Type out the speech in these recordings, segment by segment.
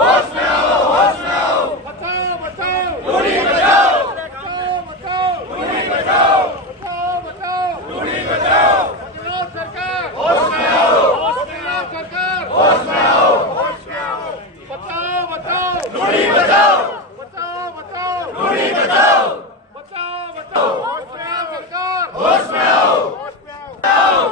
होश में आओ, होश में आओ। बचाओ बचाओ लूणी बचाओ, बचाओ बचाओ लूणी बचाओ, बचाओ बचाओ लूणी बचाओ। बदलाव सरकार होश में आओ, बदलाव सरकार होश में आओ। बचाओ बचाओ लूणी बचाओ, बचाओ बचाओ लूणी बचाओ। बचाओ बचाओ होश में आओ सरकार होश में आओ, होश में आओ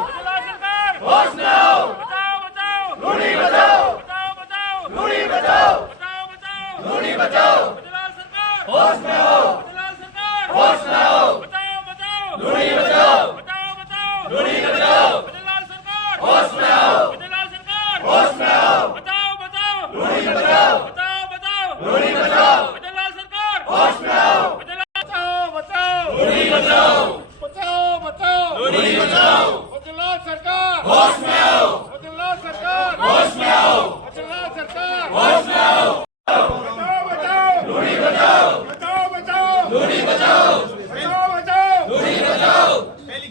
बदलाव सरकार होश में आओ। बचाओ बचाओ लूणी बचाओ, बचाओ बचाओ लूणी बचाओ, बचाओ बचाओ लूणी बचाओ। बदलाव सरकार होश में आओ, बदलाव सरकार होश में आओ। बचाओ बचाओ लूणी बचाओ, बचाओ बचाओ लूणी बचाओ। बदलाव सरकार होश में आओ, बदलाव सरकार होश में आओ। बचाओ बचाओ लूणी बचाओ, बचाओ बचाओ लूणी बचाओ। बदलाव सरकार होश में आओ, बचाओ बचाओ लूणी बचाओ, बचाओ बचाओ लूणी बचाओ। बदलाव सरकार होश में आओ, बदलाव सरकार होश में आओ, बदलाव सरकार होश में आओ। बचाओ बचाओ लूणी बचाओ, बचाओ बचाओ लूणी बचाओ, बचाओ बचाओ लूणी बचाओ।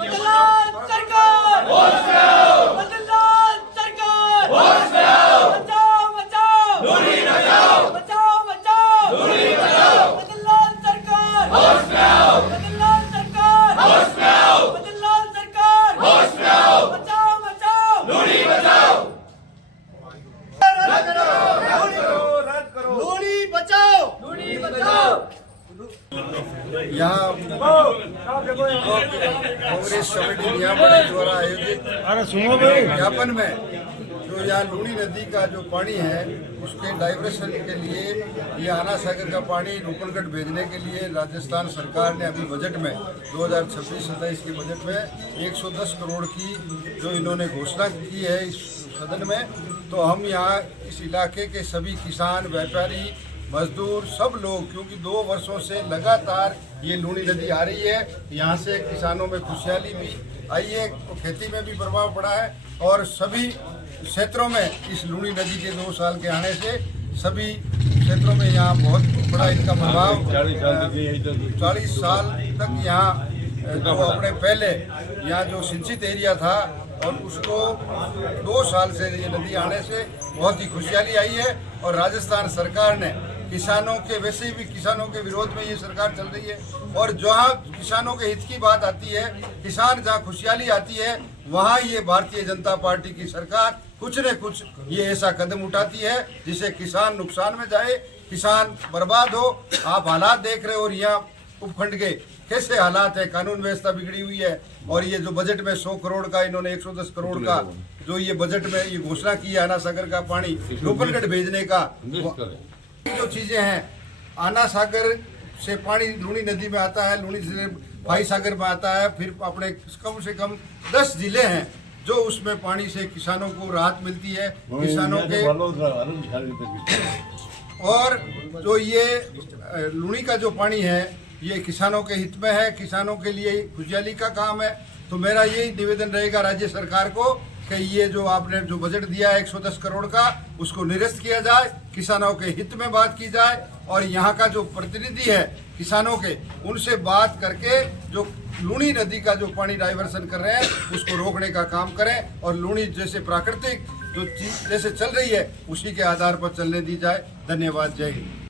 बदलाव सरकार होश में आओ, बदलाव सरकार होश में आओ। बचाओ बचाओ लूणी बचाओ, बचाओ बचाओ लूणी बचाओ। बदलाव सरकार होश में आओ, बदलाव सरकार होश में आओ, बदलाव सरकार होश में आओ। बचाओ बचाओ लूणी बचाओ, लूणी बचाओ लूणी बचाओ यहाँ कांग्रेस कमेटी मियाँवाड़ी द्वारा आयोजित ज्ञापन में जो यहाँ लूणी नदी का जो पानी है उसके डाइवर्सन के लिए ये आना सागर का पानी रूपनगढ़ भेजने के लिए राजस्थान सरकार ने अभी बजट में 2026-27 के बजट में 110 करोड़ की जो इन्होंने घोषणा की है इस सदन में। तो हम यहाँ इस इलाके के सभी किसान, व्यापारी, मजदूर, सब लोग, क्योंकि 2 वर्षों से लगातार ये लूणी नदी आ रही है, यहाँ से किसानों में खुशहाली भी आई है, तो खेती में भी प्रभाव पड़ा है और सभी क्षेत्रों में इस लूणी नदी के 2 साल के आने से सभी क्षेत्रों में यहाँ बहुत बड़ा इनका प्रभाव 40 साल तक यहाँ जो अपने पहले यहाँ जो सिंचित एरिया था और उसको 2 साल से ये नदी आने से बहुत ही खुशहाली आई है। और राजस्थान सरकार ने किसानों के, वैसे भी किसानों के विरोध में ये सरकार चल रही है और जहाँ किसानों के हित की बात आती है, किसान जहाँ खुशहाली आती है, वहाँ ये भारतीय जनता पार्टी की सरकार कुछ न कुछ ये ऐसा कदम उठाती है जिससे किसान नुकसान में जाए, किसान बर्बाद हो। आप हालात देख रहे हो और यहाँ उपखंड के कैसे हालात है, कानून व्यवस्था बिगड़ी हुई है। और ये जो बजट में 100 करोड़ का, इन्होंने 110 करोड़ का जो ये बजट में ये घोषणा की है आना सागर का पानी रूपनगढ़ भेजने का, जो चीजें हैं, आना सागर से पानी लूणी नदी में आता है, लूणी से भाई सागर में आता है, फिर अपने कम से कम 10 जिले हैं जो उसमें पानी से किसानों को राहत मिलती है, किसानों के। और जो ये लूणी का जो पानी है ये किसानों के हित में है, किसानों के लिए खुशहाली का काम है। तो मेरा यही निवेदन रहेगा राज्य सरकार को कि ये जो आपने जो बजट दिया है 110 करोड़ का, उसको निरस्त किया जाए, किसानों के हित में बात की जाए और यहाँ का जो प्रतिनिधि है किसानों के, उनसे बात करके जो लूणी नदी का जो पानी डाइवर्सन कर रहे हैं उसको रोकने का काम करें और लूणी जैसे प्राकृतिक जो चीज जैसे चल रही है उसी के आधार पर चलने दी जाए। धन्यवाद, जय हिंद।